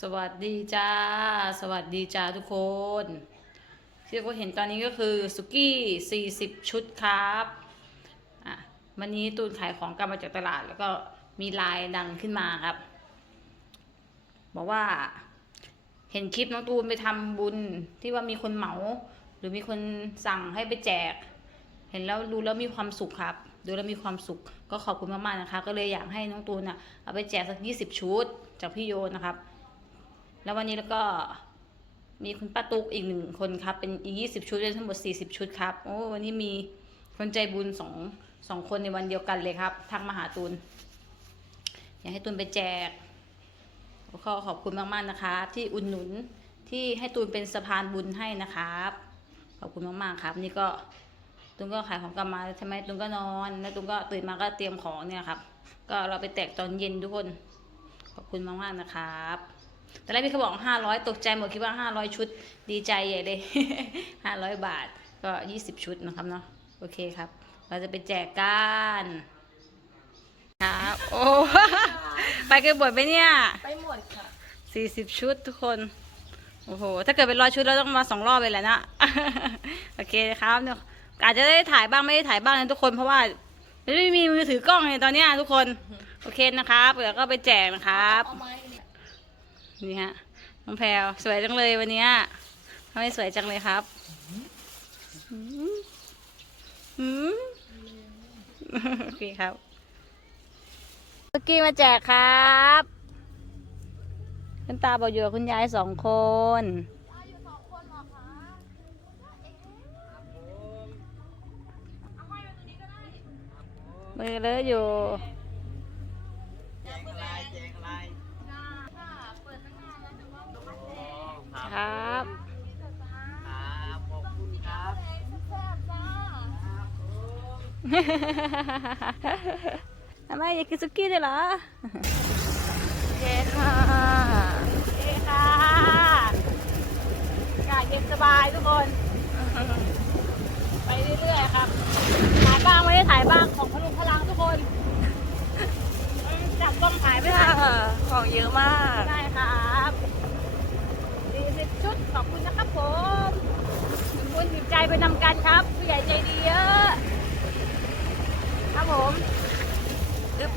สวัสดีจ้า สวัสดีจ้าทุกคนที่เราเห็นตอนนี้ก็คือสุกี้ 40 ชุดครับอะวันนี้ตูนขายของกลับมาจากตลาด แล้วก็มีไลายดังขึ้นมาครับ บอกว่า เห็นคลิปน้องตูนไปทำบุญที่ว่ามีคนเหมา หรือมีคนสั่งให้ไปแจก เห็นแล้วดูแล้วมีความสุขครับ ดูแล้วมีความสุข ก็ขอบคุณมากๆนะคะ ก็เลยอยากให้น้องตูนอะเอาไปแจกสักยี่สิบชุดจากพี่โยนะครับ แล้ววันนี้แล้วก็มีคุณป้าตุ๊กอีกหนึ่งคนครับ เป็นอีกยี่สิบชุดเป็นทั้งหมดสี่สิบชุดครับโอ้วันนี้มีคนใจบุญสองสองคนในวันเดียวกันเลยครับทักมาหาตูนอยากให้ตูนไปแจกก็ขอบคุณมากๆนะคะที่อุดหนุนที่ให้ตูนเป็นสะพานบุญให้นะครับ ขอบคุณมากๆครับ นี่ก็ตูนก็ขายของกลับมาใช่ไหมตูนก็นอนแล้วตูนก็ตื่นมาก็เตรียมของเนี่ยครับ ก็เราไปแตกตอนเย็นทุกคน ขอบคุณมากๆนะครับ แต่แรกพี่เขาบอกห้าร้อยตกใจหมดคิดว่าห้าร้อยชุดดีใจใหญ่เลยห้าร้อยบาทก็ยี่สิบชุดนะครับเนาะโอเคครับ เราจะไปแจกกันครับโอ้ไปกันบ่อยไหมเนี่ยไปหมดค่ะสี่สิบชุดทุกคนโอ้โหถ้าเกิดเป็นร้อยชุดเราต้องมาสองรอบเลยแหละนะโอเคครับเนี่ยอาจจะได้ถ่ายบ้างไม่ได้ถ่ายบ้างนะทุกคนเพราะว่าไม่มีมือถือกล้องในตอนเนี้ยทุกคน โอเคนะครับเดี๋ยวก็ไปแจกนะครับเอาไม้เนี่ฮะน้องแพรวสวยจังเลยวันนี้ทำไมสวยจังเลยครับอืมโอเคครับสุกี้มาแจกครับคุณตาบอกอยู่กับคุณยายสองคนมือเลอะอยู่ แจกอะไรแจกอะไร ครับครับขอบคุณครับทำไมอยากกินสุกี้ด้วยเหรอโอเคค่ะโอเคค่ะอากาศเย็นสบายทุกคน ไปเรื่อยๆครับถ่ายบ้างไม่ได้ถ่ายบ้างของพลุงพลังทุกคนจับกล้องถ่ายไม่ได้ของเยอะมาก ได้ครับ40ชุด ขอบ คุณนะครับผมขอบคุณจิตใจไปนำกันครับผู้ใหญ่ใจดีเยอะครับผมอึ๊บ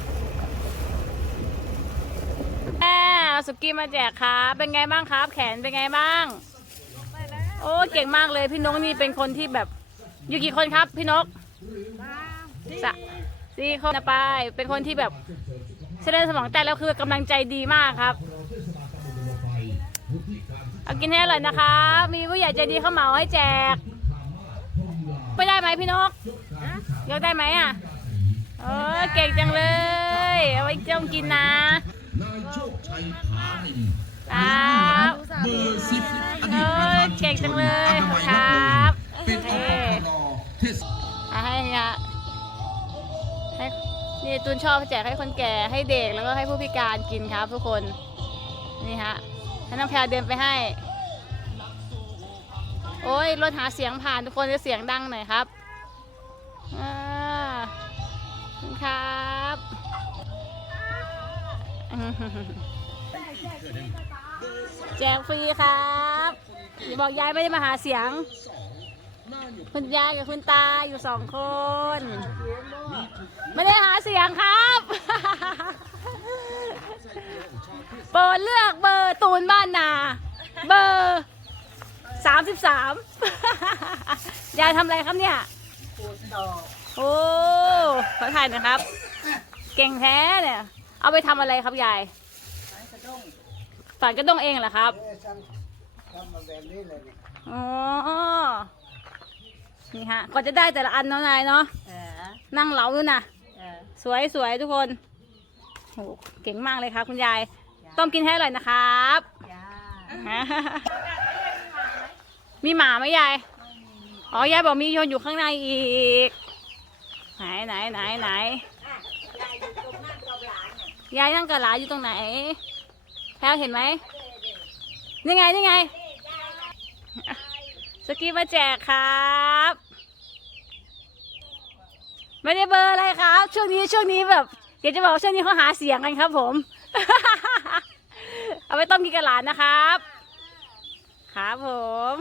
แม่เอาสุกี้มาแจกครับเป็นไงบ้างครับ แขนเป็นไงบ้าง โอ้เก่งมากเลยพี่นกนี่เป็นคนที่แบบอยู่กี่คนครับ พี่นกสะสี่คนนะไป เป็นคนที่แบบเส้นเลือดสมองแตกแล้วคือกำลังใจดีมากครับ เอากินให้อร่อยนะคะ มีผู้ใหญ่ใจดีเข้าเหมาให้แจกไม่ได้ไหมพี่นกยกได้ไหมอะเออเก่งจังเลย เอาไว้จ้องกินนะครับเบอร์สิบอเอดีตประธานเก่งจังเลยอครับเป็นออเทศให้นะให้นี่ตูนชอบแจกให้คนแก่ให้เด็กแล้วก็ให้ผู้พิการกินครับทุกคน นี่ฮะ ให้น้องแพรเดินไปให้ โอ้ยรถหาเสียงผ่านทุกคนจะเสียงดังหน่อยครับอ่าขอบคุณครับแจกฟรีครับอย่าบอกยายไม่ได้มาหาเสียง คุณยายกับคุณตาอยู่สองคน ไม่ได้หาเสียงครับโปรดเลือกเบอร์ตูนบ้านนา เบอร์สามสิบสามยายทำอะไรครับเนี่ยโอ้ขอถ่ายหนะครับ เก่งแท้เนี่ยเอาไปทำอะไรครับยายฝานกระด้งเองเหรอครับอ๋อ นี่ฮะก็จะได้แต่ละอันเนาะนายเนาะเออนั่งเหลาอยู่นะเออสวยสวยทุกคนโหเก่งมากเลยครับคุณยาย ต้มกินให้อร่อยนะครับจ้ามีหมาไหมยายอ๋อยายบอกมีโยนอยู่ข้างในอีก ไหนไหนไหนไหนยายนั่งกับหลานอยู่ตรงไหนแพลวเห็นไหมนี่ไงนี่ไง สกี้มาแจกครับ ไม่ได้เบอร์อะไรครับ ช่วงนี้ช่วงนี้แบบอยากจะบอกว่าช่วงนี้เขาหาเสียงกันครับผม เอาไปต้มกินกับหลานนะครับครับผม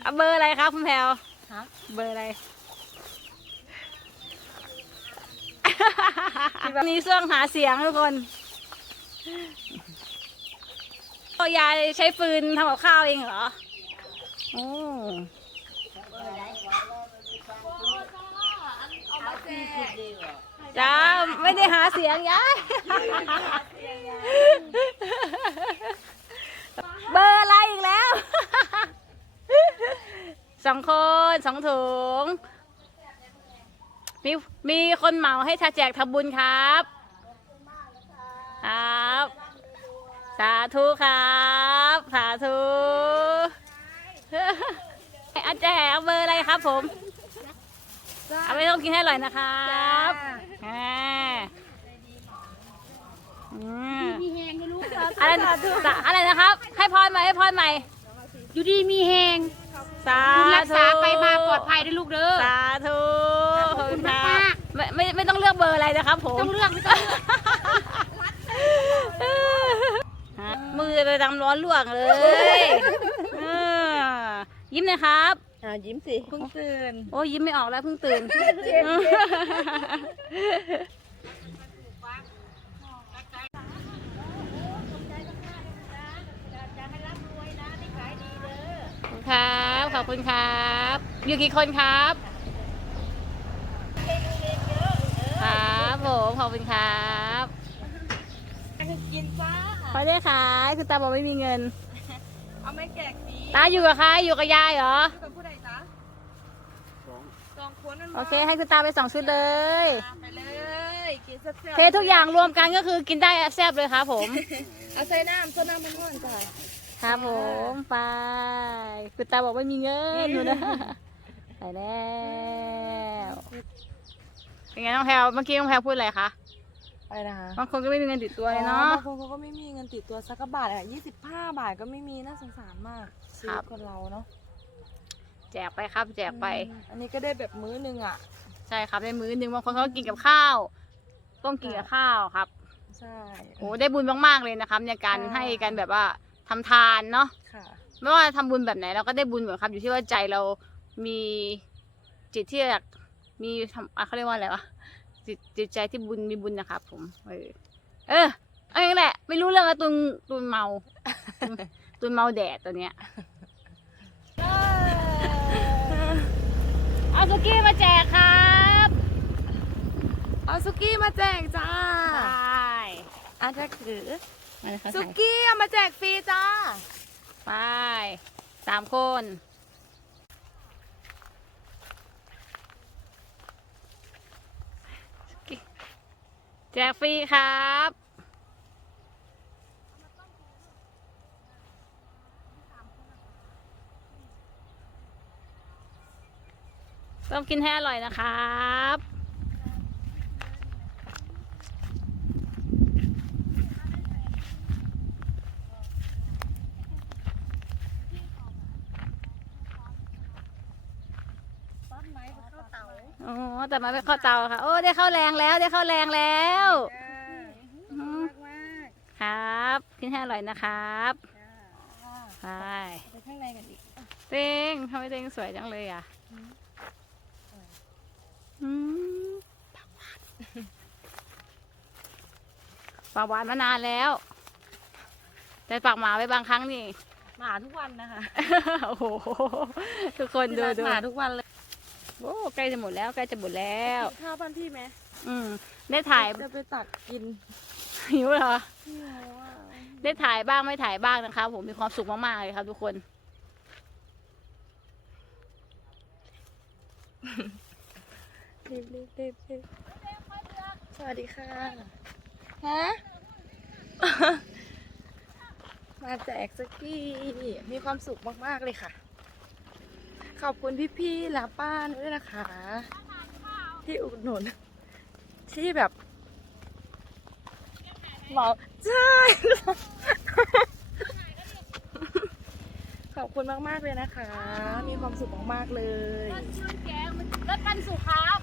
เอาเบอร์อะไรครับคุณแพลวฮะเบอร์อะไรวันนี้ช่วงหาเสียงทุกคนโอ้ ยายใช้ฟืนทำกับข้าวเองเหรอโอ้จกจ้าไม่ได้หาเสียงยายเบอร์อะไรอีกแล้วสองคนสองถุง มีมีคนเหมาให้ชาแจกทำบุญครับ ครับ สาธุครับ สาธุอาแจกเบอร์อะไรครับผม เอาไปต้องกินให้อร่อยนะครับอ่าอืมมีแหงให้ลูกอะไรอะไรนะครับ ให้พรใหม่ให้พรใหม่ อยู่ดีมีแหงสาคุณรักษาธุไปมาปลอดภัยด้วยลูกเด้อ สาธุขอบคุณรัมากไม่ไม่ไม่ต้องเลือกเบอร์อะไรนะครับผม ต้องเลือกไม่ต้องเลือกฮะมือไปดำร้อนลวกเลยเออยิ้มหนะครับ อ่ายิ้มสิเพิ่งตื่นโอ้ยยิ้มไม่ออกแล้วเพิ่งตื่น ครับ ขอบคุณครับ อยู่กี่คนครับ ครับผมขอบคุณครับ กินจ้า พอได้ขายคุณตาบอกไม่มีเงิน เอาไม่แจกฟรีตาอยู่กับใครอยู่กับยายเหรอ เป็นผู้ใดจ๊ะสองคนนั่นโอเค ให้คุณตาไปสองชุดเลย ไปเลยกินแซ่บๆเททุกอย่างรวมกันก็คือกินได้แซ่บเลยครับผม เอาใส่น้ำใส่น้ำมันก่อนจ้ะครับผมไปคุณตาบอกไม่มีเงินอยู่นะไปแล้วเป็นไงน้องแพลวเมื่อกี้น้องแพลวพูดอะไรคะ อะไรนะคะบางคนก็ไม่มีเงินติดตัวเลยเนาะ บางคนเขาก็ไม่มีเงินติดตัวสักกระบาทอะยี่สิบห้าบาทก็ไม่มีน่าสงสารมากชีครัวิบตคนเราเนาะแจกไปครับแจกไป อืมอันนี้ก็ได้แบบมื้อหนึงอะ ใช่ครับในมื้อหนึ่งบางคนเขาก็กินกับข้าวต้มกินกับข้าวครับใช่โอ้ได้บุญมากๆเลยนะครับ ในการค่ะให้กันแบบว่าทำทานเนาะค่ะไม่ว่าทำบุญแบบไหนเราก็ได้บุญหมดครับ อยู่ที่ว่าใจเรามีจิตที่อยากมีทำอะเขาเรียกว่าอะไรวะ จิตจิตใจที่บุญมีบุญนะครับผม เออ เออเอาอย่างนั้นแหละ ไม่รู้เรื่องอะตุนตุนเมาตุนเมาแดดตัวเนี้ยเอาสุกี้มาแจกครับเอาซุกี้มาแจกจ้าใช่อาจจะถือมาเลยครับซุกี้เอามาแจกฟรีจ้าไปสามคน แจกฟรีครับ ต้องกินให้อร่อยนะครับ โอ้แต่มาไม่เข้าเตาค่ะ โอ้ได้เข้าแรงแล้วได้เข้าแรงแล้วอืมครับ กินให้อร่อยนะครับไปไปข้างในกันอีกเต้งทำไมเต้งสวยจังเลยอะอืมปากหวานมานานแล้วแต่ปากหมาไปบางครั้งนี่ หมาทุกวันนะคะ โอ้โห ทุกคนดูดูหมาทุกวันเลย โอ้ใกล้จะหมดแล้วใกล้จะหมดแล้วกินข้าวบ้านพี่ไหมอืม ได้ถ่ายจะไปตักกินหิวเหรอ พี่โมอะได้ถ่ายบ้างไม่ถ่ายบ้างนะคะผมมีความสุขมากๆเลยครับทุกคน รีบรีบรีบรีบสวัสดีค่ะฮะ มาแจกสกี้มีความสุขมากๆเลยค่ะ ขอบคุณพี่ๆและป้าด้วยนะคะ ที่อุดหนุน ที่แบบบอกใช่ ขอบคุณมากๆเลยนะคะ มีความสุขมากๆเลยรถปันสุขครับ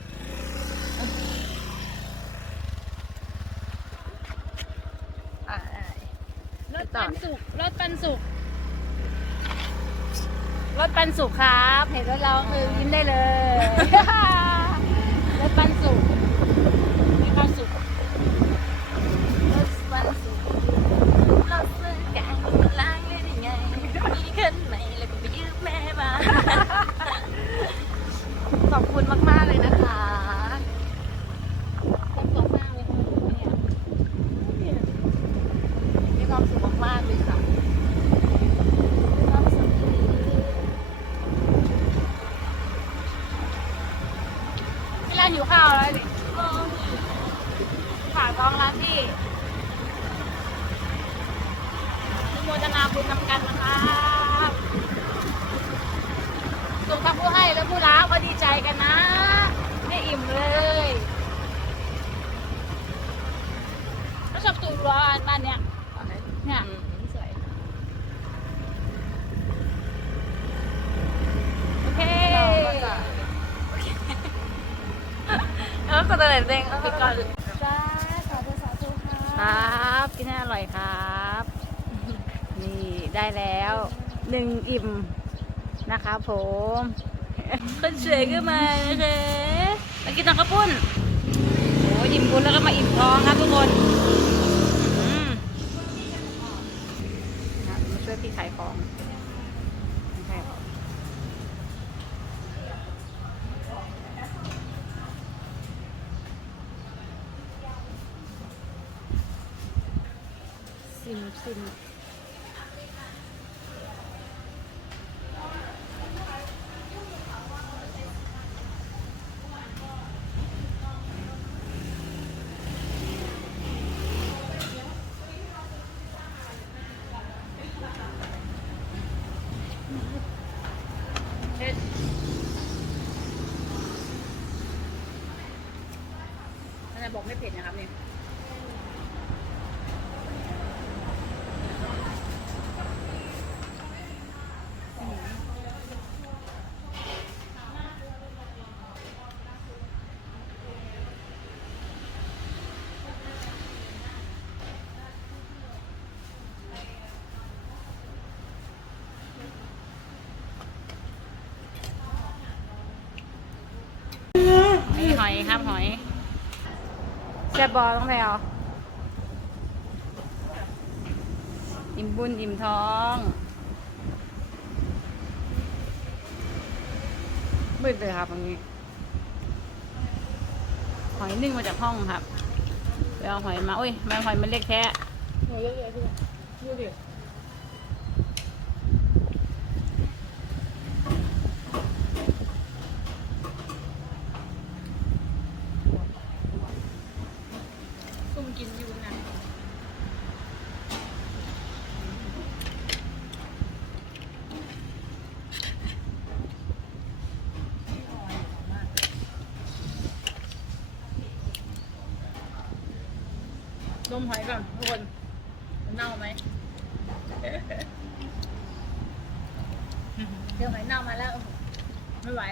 อะถปันสุกรถปันสุก รถปันสุกครับเห็นรถเราคือยิ้มได้เลย รถปันสุกมีความสุขรถวันสุขเราซื้อกันล้างเลยได้ไงมีขึ้นไหมแล้วก็ไปยืมแม่มาขอบคุณมากๆ เลยนะคะ ความสุขมากเลยเนี่ย มีความสุขมาก ๆ เลยค่ะ มีความสุขดีพี่ร้านหิวข้าวแล้วดิฝากท้องร้านที่อนุโมทนาบุญนำกันนะครับส่งทั้งผู้ให้และผู้รับก็ดีใจกันนะ ไม่อิ่มเลยก็ชอบตูรัวบ้านเนี้ยเนี่ยสวยโอเคเออคนอะไรเด้งไปก่อน จ้าสาธุสาธุค่ะ ครับ กินให้อร่อยครับ นี่ได้แล้วหนึ่งอิ่มนะคะผมคนสวยก็มานะคะมากินตังข้าวปุ้นโอ้ยอิ่มบุญแล้วก็มาอิ่มท้องครับทุกคนมาช่วยพี่ขายของขายของซิมซิมเผ็ดท่านาย บอกไม่เผ็ดนะครับเนี่ยนี่หอยครับหอยแซ่บบอต้องแพลวอิ่มบุญอิ่มท้องมืดเลยครับตรงนี้ หอยนึ่งมาจากห้องครับไปเอาหอยมาโอ้ยมาหอยมันเล็กแค่หอยเยอะๆพี่ดูดิ ซุ่มกินอยู่นะ ดมหอยก่อนทุกคนมันเน่าไหมเดี๋ยวหอยเน่ามาแล้ว ไม่ไหว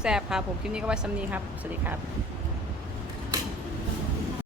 แซ่บครับผมคลิปนี้ก็ไว้ซ้ำนี้ครับ สวัสดีครับ